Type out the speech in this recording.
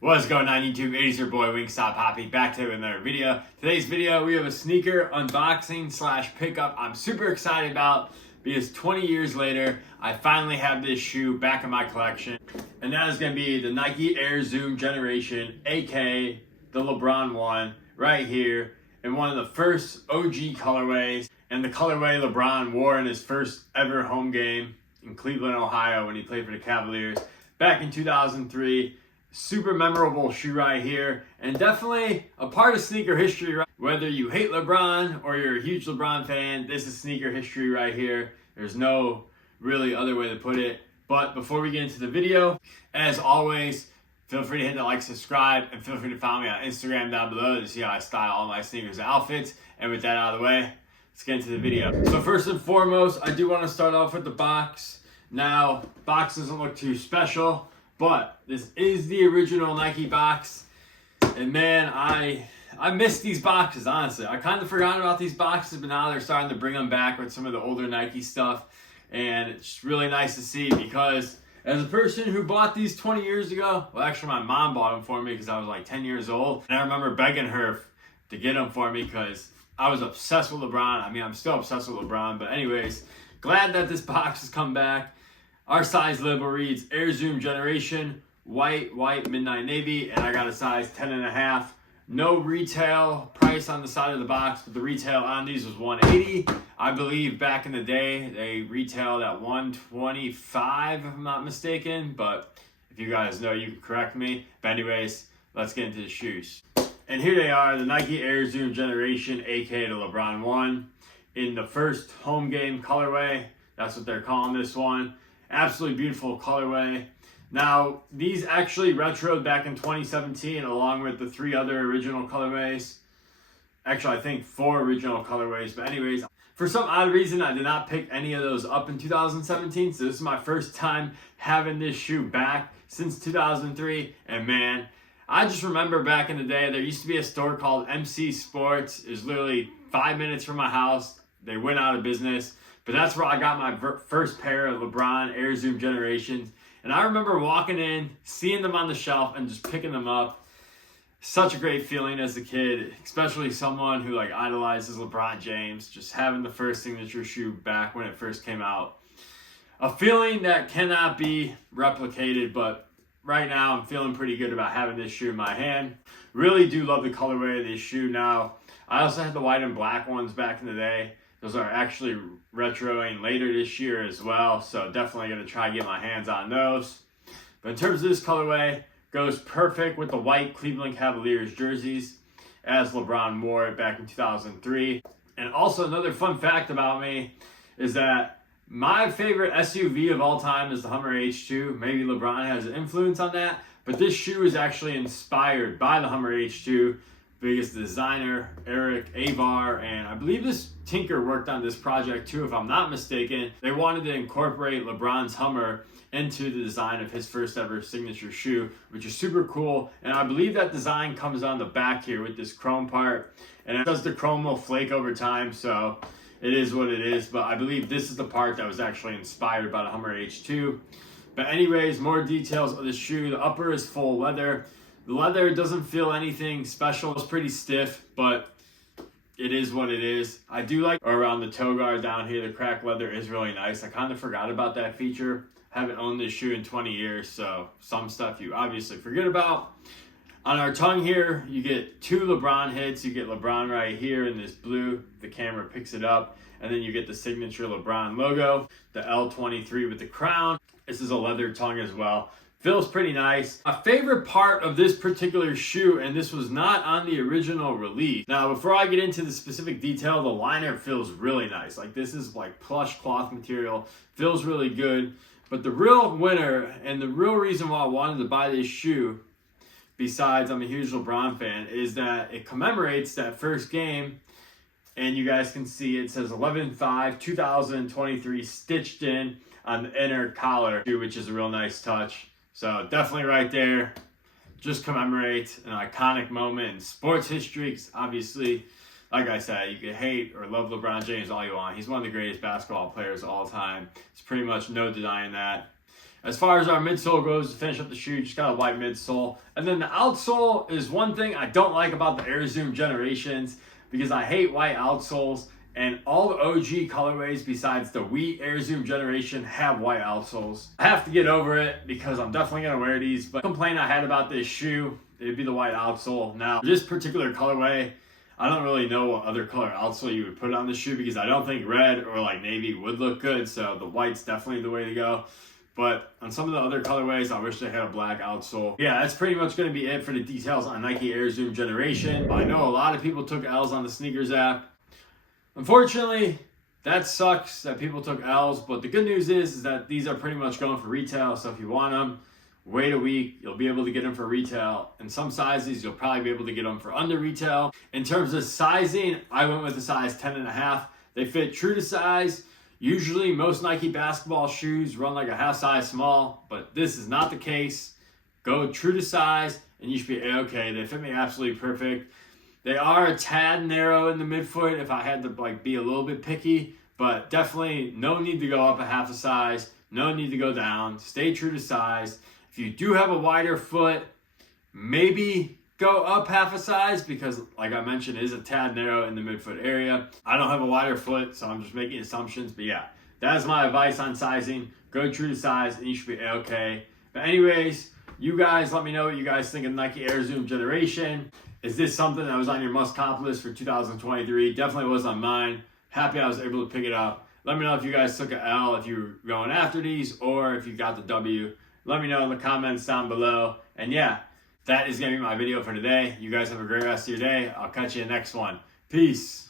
What's going on YouTube? It is your boy Wingstop Poppy back today with another video. Today's video we have a sneaker unboxing slash pickup I'm super excited about because 20 years later I finally have this shoe back in my collection. And that is going to be the Nike Air Zoom Generation, aka the LeBron one right here in one of the first OG colorways, and the colorway LeBron wore in his first ever home game in Cleveland, Ohio when he played for the Cavaliers back in 2003. Super memorable shoe right here, and definitely a part of sneaker history. Right? Whether you hate LeBron or you're a huge LeBron fan, this is sneaker history right here. There's no really other way to put it. But before we get into the video, as always, feel free to hit that like, subscribe, and feel free to follow me on Instagram down below to see how I style all my sneakers and outfits. And with that out of the way, let's get into the video. So first and foremost, I do want to start off with the box. Now, box doesn't look too special, but this is the original Nike box. And man, I miss these boxes, honestly. I kind of forgot about these boxes, but now they're starting to bring them back with some of the older Nike stuff. And it's really nice to see because as a person who bought these 20 years ago, well, actually my mom bought them for me because I was like 10 years old. And I remember begging her to get them for me because I was obsessed with LeBron. I mean, I'm still obsessed with LeBron. But anyways, glad that this box has come back. Our size label reads Air Zoom Generation, white, midnight navy, and I got a size 10.5. No retail price on the side of the box, but the retail on these was $180. I believe back in the day they retailed at $125 if I'm not mistaken, but if you guys know, you can correct me. But anyways, let's get into the shoes. And here they are, the Nike Air Zoom Generation, aka the LeBron one, in the first home game colorway. That's what they're calling this one. Absolutely beautiful colorway. Now, these actually retroed back in 2017 along with the 3 other original colorways. Actually, I think 4 original colorways. But anyways, for some odd reason, I did not pick any of those up in 2017. So this is my first time having this shoe back since 2003. And man, I just remember back in the day, there used to be a store called MC Sports. It was literally 5 minutes from my house. They went out of business. But that's where I got my first pair of LeBron Air Zoom Generations. And I remember walking in, seeing them on the shelf, and just picking them up. Such a great feeling as a kid, especially someone who like idolizes LeBron James, just having the first signature shoe back when it first came out. A feeling that cannot be replicated, but right now I'm feeling pretty good about having this shoe in my hand. Really do love the colorway of this shoe now. I also had the white and black ones back in the day. Those are actually retroing later this year as well, so definitely going to try to get my hands on those. But in terms of this colorway, goes perfect with the white Cleveland Cavaliers jerseys as LeBron wore it back in 2003. And also another fun fact about me is that my favorite SUV of all time is the Hummer H2. Maybe LeBron has an influence on that, but this shoe is actually inspired by the Hummer H2. Biggest designer Eric Avar, and I believe this tinker worked on this project too, if I'm not mistaken. They wanted to incorporate LeBron's Hummer into the design of his first ever signature shoe, which is super cool. And I believe that design comes on the back here with this chrome part, and because the chrome will flake over time, so it is what it is. But I believe this is the part that was actually inspired by the Hummer H2. But anyways, more details of the shoe. The upper is full leather. The leather doesn't feel anything special. It's pretty stiff, but it is what it is. I do like around the toe guard down here, the cracked leather is really nice. I kind of forgot about that feature. I haven't owned this shoe in 20 years, so some stuff you obviously forget about. On our tongue here, you get 2 LeBron hits. You get LeBron right here in this blue. The camera picks it up. And then you get the signature LeBron logo, the L23 with the crown. This is a leather tongue as well. Feels pretty nice. A favorite part of this particular shoe, and this was not on the original release. Now, before I get into the specific detail, the liner feels really nice. Like this is like plush cloth material, feels really good. But the real winner and the real reason why I wanted to buy this shoe, besides I'm a huge LeBron fan, is that it commemorates that first game. And you guys can see it says 11/5/2023 stitched in on the inner collar, which is a real nice touch. So definitely right there, just commemorates an iconic moment in sports history. 'Cause obviously, like I said, you can hate or love LeBron James all you want. He's one of the greatest basketball players of all time. It's pretty much no denying that. As far as our midsole goes, to finish up the shoe, just got a white midsole. And then the outsole is one thing I don't like about the Air Zoom generations, because I hate white outsoles. And all the OG colorways besides the Wheat Air Zoom generation have white outsoles. I have to get over it because I'm definitely gonna wear these, but the complaint I had about this shoe, it'd be the white outsole. Now, this particular colorway, I don't really know what other color outsole you would put on this shoe, because I don't think red or like navy would look good, so the white's definitely the way to go. But on some of the other colorways, I wish they had a black outsole. Yeah, that's pretty much gonna be it for the details on Nike Air Zoom generation. I know a lot of people took L's on the sneakers app. Unfortunately, that sucks that people took L's, but the good news is that these are pretty much going for retail, so if you want them, wait a week, you'll be able to get them for retail. In some sizes, you'll probably be able to get them for under retail. In terms of sizing, I went with a size 10.5. They fit true to size. Usually, most Nike basketball shoes run like a half size small, but this is not the case. Go true to size, and you should be okay. They fit me absolutely perfect. They are a tad narrow in the midfoot if I had to like be a little bit picky, but definitely no need to go up a half a size, no need to go down. Stay true to size. If you do have a wider foot, maybe go up half a size, because like I mentioned, it is a tad narrow in the midfoot area. I don't have a wider foot, so I'm just making assumptions, but yeah, that is my advice on sizing. Go true to size and you should be okay. But anyways, you guys let me know what you guys think of Nike Air Zoom generation. Is this something that was on your must-cop list for 2023? Definitely was on mine. Happy I was able to pick it up. Let me know if you guys took an L, if you were going after these, or if you got the W. Let me know in the comments down below. And yeah, that is going to be my video for today. You guys have a great rest of your day. I'll catch you in the next one. Peace.